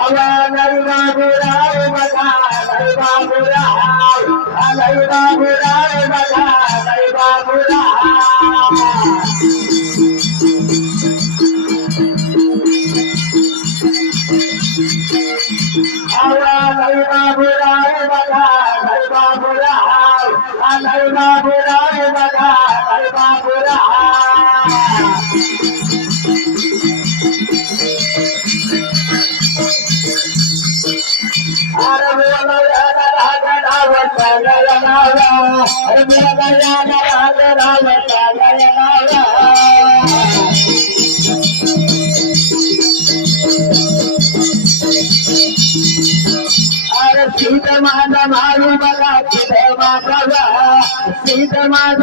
आवा नाही बाबूराव बघा नाही बाबूराव नाही बाबूराव बघा नाही बाबूराव आवा नाही बाबूराव बघा नाही बाबूराव नाही बाबूराव बघा नाही बाबूराव సీత మాత మారు బల సీత మాత సీత మాత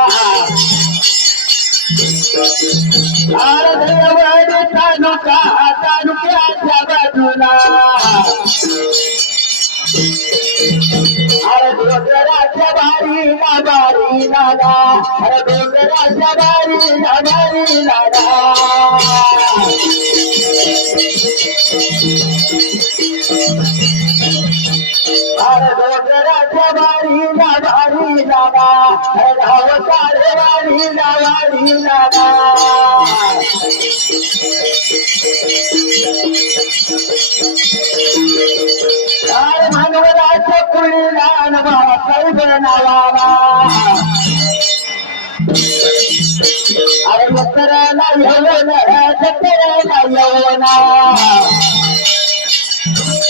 तालुका अरे तालुक्याच्या बाजूला अरे डोंगराच्या बारी ना बारी नाना अरे डोंगराच्या बारी ना बारी नाना अरे बारी ना बारी नाना अरे धावतारे वारी वारी नाना अरे मानवराच्या नवा कैबर नावाला अरे मकराला यवन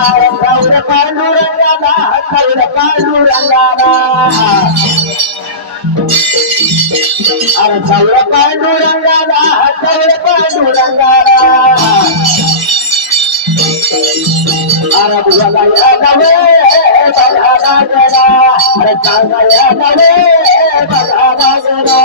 अरे कौर पांडुरंगाला कौर पांडुरंगाला अरे कौर पांडुरंगाला कौर पांडुरंगाला अरे बुवा या नवे बघा लागला अरे चांगला या नवे बघा लागला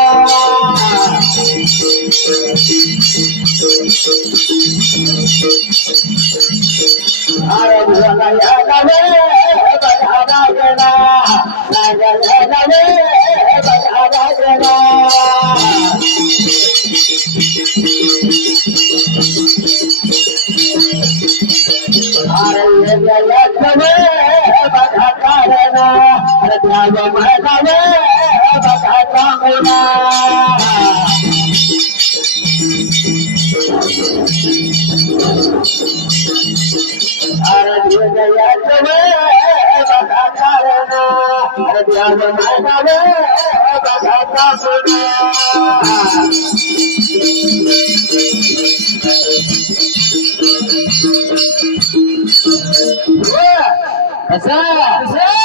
अरे द्याव म्हणावे बघा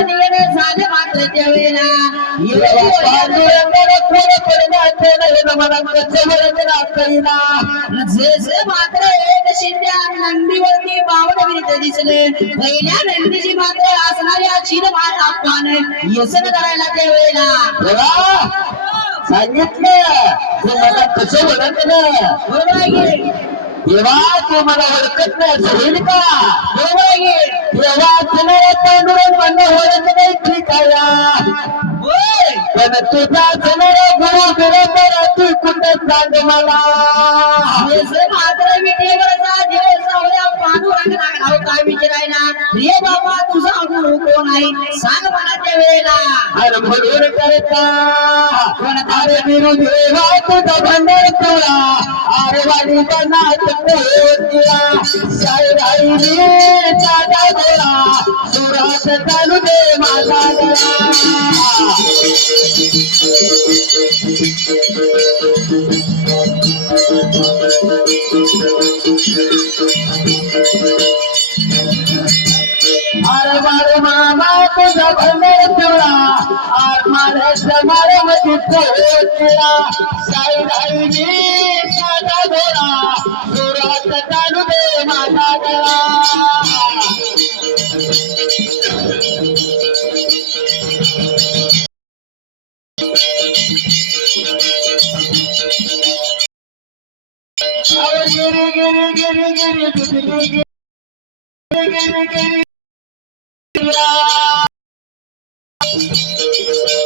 देणे झाले मात्र त्या वेळेला मात्र एक नंदीवरती पावन विरुद्ध दिसले. पहिल्या नंदीची मात्र असणाऱ्या चिर मान आप्पाने व्यसन करायला त्या वेळेला सांगितलं. कसं म्हणत ना बरोबर देवा तू मला ओळखत नाही होईल का? देवा तुला पांडुरंग मला ओळखत नाही ठीक आहे पण तुझा असणारा गुरु बरोबर तू कुठं सांग मला? मात्र विटेवरचा देव सावल्या पांडुरंग लागला होता विचारायला रे बाबा तुझा गुरु कोण आहे? सांग मला त्या वेळेला. अरे म्हणून करता पण अरे विरू देवा तुझा भंडार तुला. अरे वाडीचा नाच पोहोचला साईराईने दादा बोला सुरात चालू दे माझा गळा अरे माझ्या समारमती पोहोचला साईराईने दादा बोला सुरात चालू दे माझा गळा अरे गिरी गिरी गिरी गिरी गिरी गिरी गिरी गिरी अरे गिरी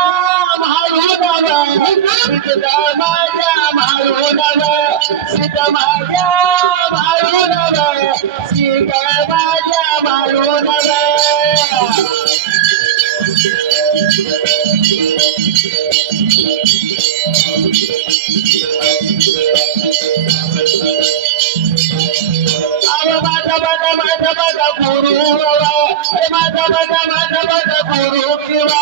गुरु अरे माझा माझा माझा माझा गुरु किंवा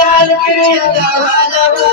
I'm